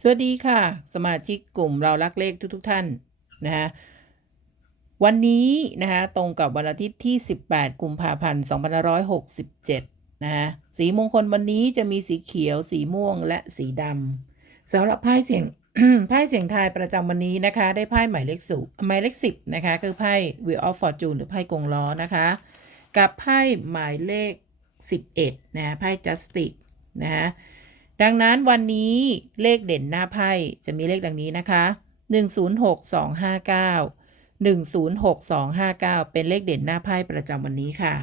สวัสดีค่ะ สมาชิกกลุ่มเรารักเลขทุกๆทท่านนะฮะวันนี้นะฮะตรงกับวันอาทิตย์ที่ 18 กุมภาพันธ์2567นะฮะสีมงคลวันนี้จะมีสีเขียว สีม่วงและสีดำสำหรับไพ่เสียงไพ่เสียงทายประจำวันนี้นะคะ ได้ไพ่หมายเลขสูหมายเลข10นะคะ คือไพ่ Wheel of Fortune หรือไพ่กงล้อนะคะ กับไพ่หมายเลข 11นะไพ่ Justice นะฮะ ดังนั้นวันนี้เลขเด่นหน้าไพ่จะมีเลขดังนี้นะคะ 106259 106259 เป็นเลขเด่นหน้าไพ่ประจำวันนี้ค่ะ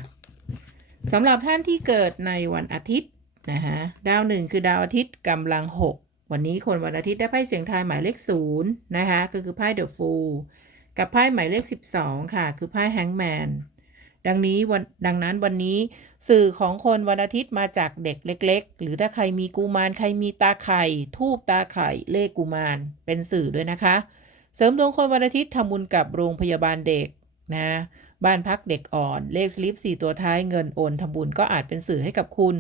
สำหรับท่านที่เกิดในวันอาทิตย์นะคะดาวหนึ่งคือดาวอาทิตย์กำลัง 6 วันนี้คนวันอาทิตย์ได้ไพ่เสียงทายหมายเลข0นะคะก็คือไพ่เดอะฟูลกับไพ่หมายเลข 12 ค่ะ คือไพ่แฮงแมน ดังนี้วันดังนั้นวันนี้ สื่อของคนวันอาทิตย์มาจากเด็กเล็ก ๆ หรือถ้าใครมีกุมารใครมีตาไข่ทูบตาไข่เลขกุมารเป็นสื่อด้วยนะคะ เสริมดวงคนวันอาทิตย์ทำบุญกับโรงพยาบาลเด็กนะบ้านพักเด็กอ่อน เลขสลิป4ตัวท้ายเงินโอนทำบุญก็อาจเป็นสื่อให้กับคุณ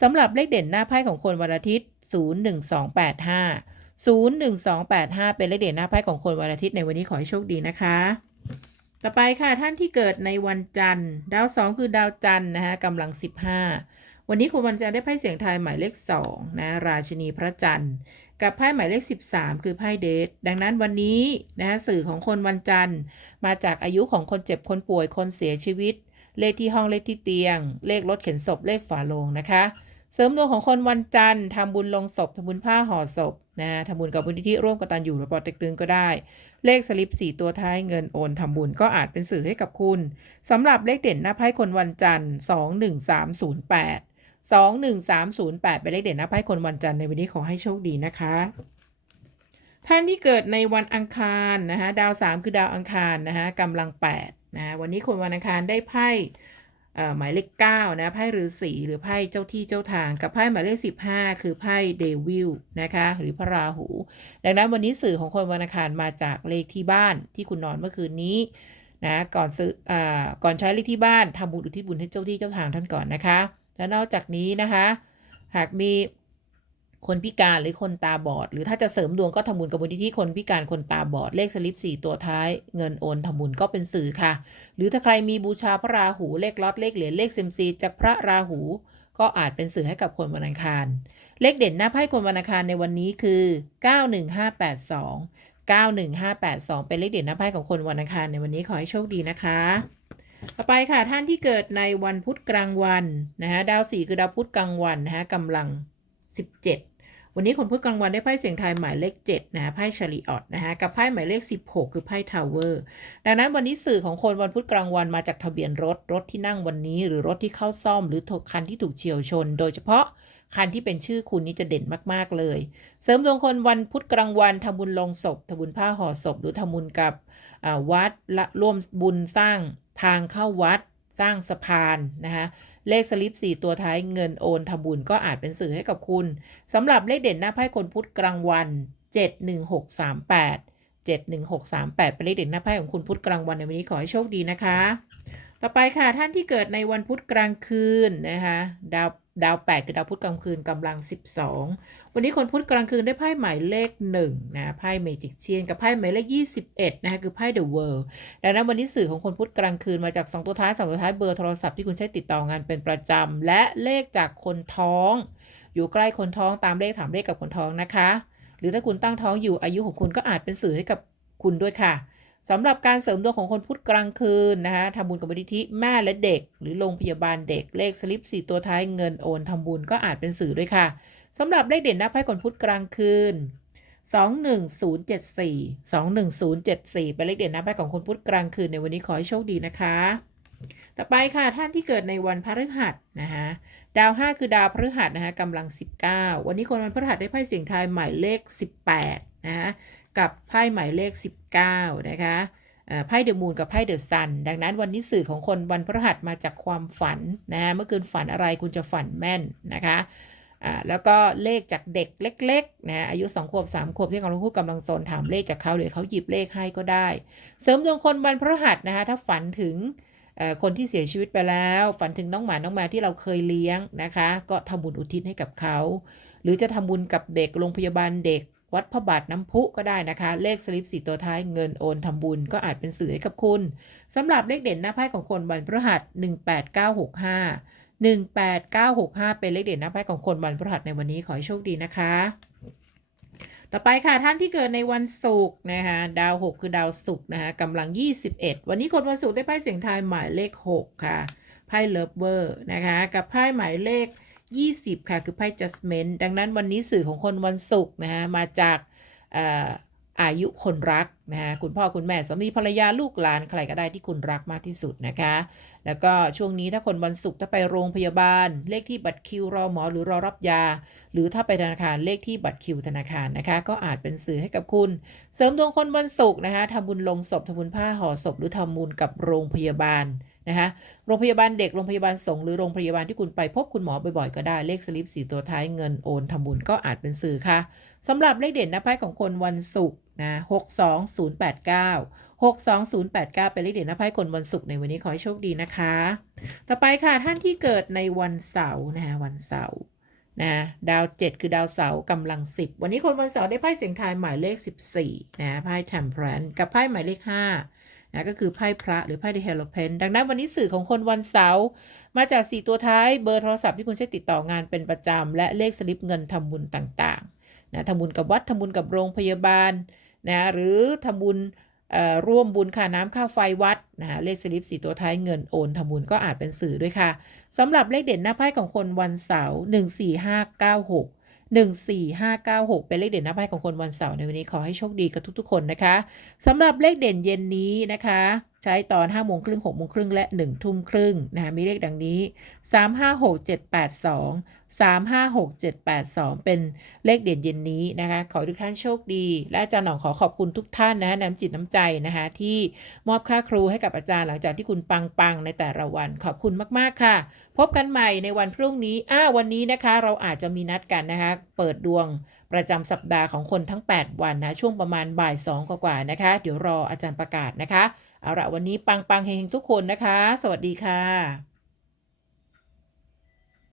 สำหรับเลขเด่นหน้าไพ่ของคนวันอาทิตย์ 01285 01285 เป็นเลขเด่นหน้าไพ่ของคนวันอาทิตย์ในวันนี้ขอให้โชคดีนะคะ ต่อไปค่ะท่านที่เกิดในวันจันทร์ ดาวสองคือดาวจันทร์นะคะกำลัง15วันนี้คุณวันจันทร์ได้ไพ่เสียงทายหมายเลข2นะราชินีพระจันทร์ กับไพ่หมายเลข 13 คือไพ่เดทดังนั้นวันนี้นะสื่อของคนวันจันทร์ มาจากอายุของคนเจ็บคนป่วยคนเสียชีวิต เลขที่ห้องเลขที่เตียง เลขรถเข็นศพเลขฝาโลงนะคะ เสริมดวงของคนวันจันทร์ทำบุญลงศพทำบุญผ้าห่อศพ นะทำบุญกับบุญที่ร่วมกตันอยู่หรือปอเต็กตึงก็ได้ เลขสลิป 4 ตัวท้ายเงินโอนทำบุญก็อาจเป็นสื่อให้กับคุณสำหรับเลขเด่นหน้าไพ่คนวันจันทร์ 21308 21308 เป็นเลขเด่นหน้าไพ่คนวันจันทร์ในวันนี้ขอให้โชคดีนะคะ ท่านที่เกิดในวันอังคารนะคะดาว 3 คือดาวอังคารนะคะกำลัง8นะวันนี้คนวันอังคารได้ไพ่ หมายเลข9นะไพ่ฤาษีหรือไพ่เจ้าที่เจ้าทาง กับไพ่หมายเลข 15 คือไพ่เดวิลนะคะหรือพระราหู ดังนั้นวันนี้สื่อของคนวันอังคารมาจากเลขที่บ้านที่คุณนอนเมื่อคืนนี้นะก่อนซื้ออก่อนใช้เลขที่บ้านทำบุญอุทิศบุญให้เจ้าที่เจ้าทางท่านก่อนนะคะ และนอกจากนี้นะคะ หากมี คนพิการหรือคนตาบอด หรือถ้าจะเสริมดวงก็ทำบุญกับบุญที่คนพิการคนตาบอดเลขสลิป 4 ตัวท้าย เงินโอนทำบุญก็เป็นสื่อค่ะ หรือถ้าใครมีบูชาพระราหูเลขล็อตเลขเหรียญเลขเซมซีจากพระราหู ก็อาจเป็นสื่อให้กับคนวันอังคาร เลขเด่นหน้าไพ่คนวันอังคารในวันนี้คือ 91582 91582 เป็นเลขเด่นหน้าไพ่ของคนวันอังคารในวันนี้ขอให้โชคดีนะคะต่อไปค่ะท่านที่เกิดในวันพุธกลางวันนะคะดาวสี่คือดาวพุธกลางวันนะคะกำลัง17 วันนี้คนพูดกลางวันได้ไพ่เสียงไทยหมายเลข7นะไพ่ชาริออตนะคะกับไพ่หมายเลข 16 คือไพ่ทาวเวอร์ดังนั้นวันนี้สื่อของคนวันพุธกลางวันมาจากทะเบียนรถรถที่นั่งวันนี้ หรือรถที่เข้าซ่อม หรือคันที่ถูกเฉียวชน โดยเฉพาะคันที่เป็นชื่อคุณนี่จะเด่นมากๆเลย เสริมดวงคนวันพุธกลางวันทำบุญลงศพทำบุญผ้าห่อศพ หรือทำบุญกับวัดละร่วมบุญสร้างทางเข้าวัด สร้างสะพานนะคะเลขสลิป 4 ตัวท้ายเงินโอนทำบุญก็อาจเป็นสื่อให้กับคุณสำหรับเลขเด่นหน้าไพ่คนพุธกลางวัน 71638 71638 เป็นเลขเด่นหน้าไพ่ของคุณพุธกลางวันในวันนี้ขอให้โชคดีนะคะ ต่อไปค่ะท่านที่เกิดในวันพุธกลางคืนนะคะดาว ดาว 8 คือดาวพุธกลางคืนกำลัง 12 วันนี้คนพุธกลางคืนได้ไพ่หมายเลข1นะไพ่เมจิกเชียนกับไพ่หมายเลข 21 นะคะคือไพ่เดอะเวิลด์ดังนั้นวันนี้สื่อของคนพุธกลางคืนมาจาก 2 ตัวท้าย 2 ตัวท้ายเบอร์โทรศัพท์ที่คุณใช้ติดต่องานเป็นประจำ และเลขจากคนท้อง อยู่ใกล้คนท้องตามเลขถามเลขกับคนท้องนะคะ หรือถ้าคุณตั้งท้องอยู่อายุของคุณก็อาจเป็นสื่อให้กับคุณด้วยค่ะ สำหรับการเสริมดวงของคนพุธกลางคืนนะคะทำบุญกับมูลนิธิแม่และเด็ก หรือโรงพยาบาลเด็กเลขสลิป 4 ตัวท้ายเงินโอนทำบุญก็อาจเป็นสื่อด้วยค่ะสำหรับเลขเด่นนับให้คนพุธกลางคืน 21074 21074 เป็นเลขเด่นนับให้ของคนพุธกลางคืนในวันนี้ขอให้โชคดีนะคะ ต่อไปค่ะท่านที่เกิดในวันพฤหัสนะคะดาว 5 คือดาวพฤหัสนะคะกำลัง 19 วันนี้คนวันพฤหัสได้ไพ่เสียงทายหมายเลข 18นะคะ กับไพ่หมายเลข 19 นะคะไพ่เดอะมูนกับไพ่เดอะซันดังนั้นวันนี้สื่อของคนวันพฤหัสมาจากความฝันนะฮะเมื่อคืนฝันอะไรคุณจะฝันแม่นนะคะแล้วก็เลขจากเด็กเล็กๆนะอายุ2ขวบ3ขวบที่กำลังพูดกำลังโซนถามเลขจากเขาเลยเขาหยิบเลขให้ก็ได้ เสริมดวงคนวันพฤหัสนะคะถ้าฝันถึงคนที่เสียชีวิตไปแล้ว ฝันถึงน้องหมาน้องแมวที่เราเคยเลี้ยงนะคะ ก็ทำบุญอุทิศให้กับเขา หรือจะทำบุญกับเด็กโรงพยาบาลเด็ก วัดพระบาทน้ำพุก็ได้นะคะ เลขสลิปสีตัวท้ายเงินโอนทำบุญก็อาจเป็นสื่อให้กับคุณสำหรับเลขเด่นหน้าไพ่ของคนวันพฤหัส 18965 18965 เป็นเลขเด่นหน้าไพ่ของคนวันพฤหัสในวันนี้ขอให้โชคดีนะคะ ต่อไปค่ะท่านที่เกิดในวันศุกร์นะคะดาว 6 คือดาวศุกร์นะคะกำลัง 21 วันนี้คนวันศุกร์ได้ไพ่เสียงทายหมายเลข 6 ค่ะไพ่เลิฟเวอร์นะคะ กับไพ่หมายเลข 20 ค่ะ คือไพ่ judgment ดังนั้นวันนี้สื่อของคนวันศุกร์นะคะมาจากเอ่ออายุคนรักนะคะคุณพ่อคุณแม่สามีภรรยาลูกหลานใครก็ได้ที่คุณรักมากที่สุดนะคะ แล้วก็ช่วงนี้ถ้าคนวันศุกร์ถ้าไปโรงพยาบาล เลขที่บัตรคิวรอหมอหรือรอรับยา หรือถ้าไปธนาคารเลขที่บัตรคิวธนาคารนะคะ ก็อาจเป็นสื่อให้กับคุณ เสริมดวงคนวันศุกร์นะคะทำบุญลงศพทำบุญผ้าห่อศพหรือทำบุญกับโรงพยาบาล นะคะโรงพยาบาลเด็กโรงพยาบาลสงหรือโรงพยาบาลที่คุณไปพบคุณหมอบ่อยๆก็ได้เลขสลิปสีตัวท้ายเงินโอนทำบุญก็อาจเป็นสื่อค่ะสำหรับเลขเด่นหน้าไพ่ของคนวันศุกร์นะ62089 62089เก้าหกสองศูนย์แปดเก้าเป็นเลขเด่นหน้าไพ่คนวันศุกร์ในวันนี้ขอให้โชคดีนะคะ ต่อไปค่ะท่านที่เกิดในวันเสาร์นะคะวันเสาร์นะดาว 7 คือดาวเสาร์กำลัง 10 วันนี้คนวันเสาร์ได้ไพ่เสียงทายหมายเลข 14นะไพ่ Temperance กับไพ่หมายเลข 5 นะก็คือไพ่พระหรือไพ่ The Hierophant ดังนั้นวันนี้สื่อของคนวันเสาร์มาจาก 4 ตัวท้ายเบอร์โทรศัพท์ที่คุณใช้ติดต่องานเป็นประจำ และเลขสลิปเงินทำบุญต่างๆนะทำบุญกับวัดทำบุญกับโรงพยาบาลนะหรือทำบุญร่วมบุญค่าน้ำค่าไฟวัดนะคะเลขสลิปสีตัวท้ายเงินโอนทำบุญก็อาจเป็นสื่อด้วยค่ะสำหรับเลขเด่นหน้าไพ่ของคนวันเสาร์14596 14596 เป็นเลขเด่นหน้าไพ่ของคนวันเสาร์ในวันนี้ขอให้โชคดีกับทุกๆ คนนะคะสำหรับเลขเด่นเย็นนี้นะคะ ใช้ตอน5โมงครึ่ง6โมงครึ่งและ 1 ทุ่มครึ่งนะคะมีเลขดังนี้ 356782 356782 เป็นเลขเด่นเย็นนี้นะคะ ขอทุกท่านโชคดี และอาจารย์หน่องขอขอบคุณทุกท่านนะน้ำจิตน้ำใจนะคะที่มอบค่าครูให้กับอาจารย์หลังจากที่คุณปังปังๆในแต่ละวันขอบคุณมากๆค่ะ พบกันใหม่ในวันพรุ่งนี้อ้าวันนี้นะคะ เราอาจจะมีนัดกันนะคะ เปิดดวงประจำสัปดาห์ของคนทั้ง 8 วันนะ ช่วงประมาณบ่าย2กว่าๆนะคะ เดี๋ยวรออาจารย์ประกาศนะคะ เอาละวันนี้ปังปังๆเฮงๆทุกคนนะคะ สวัสดีค่ะ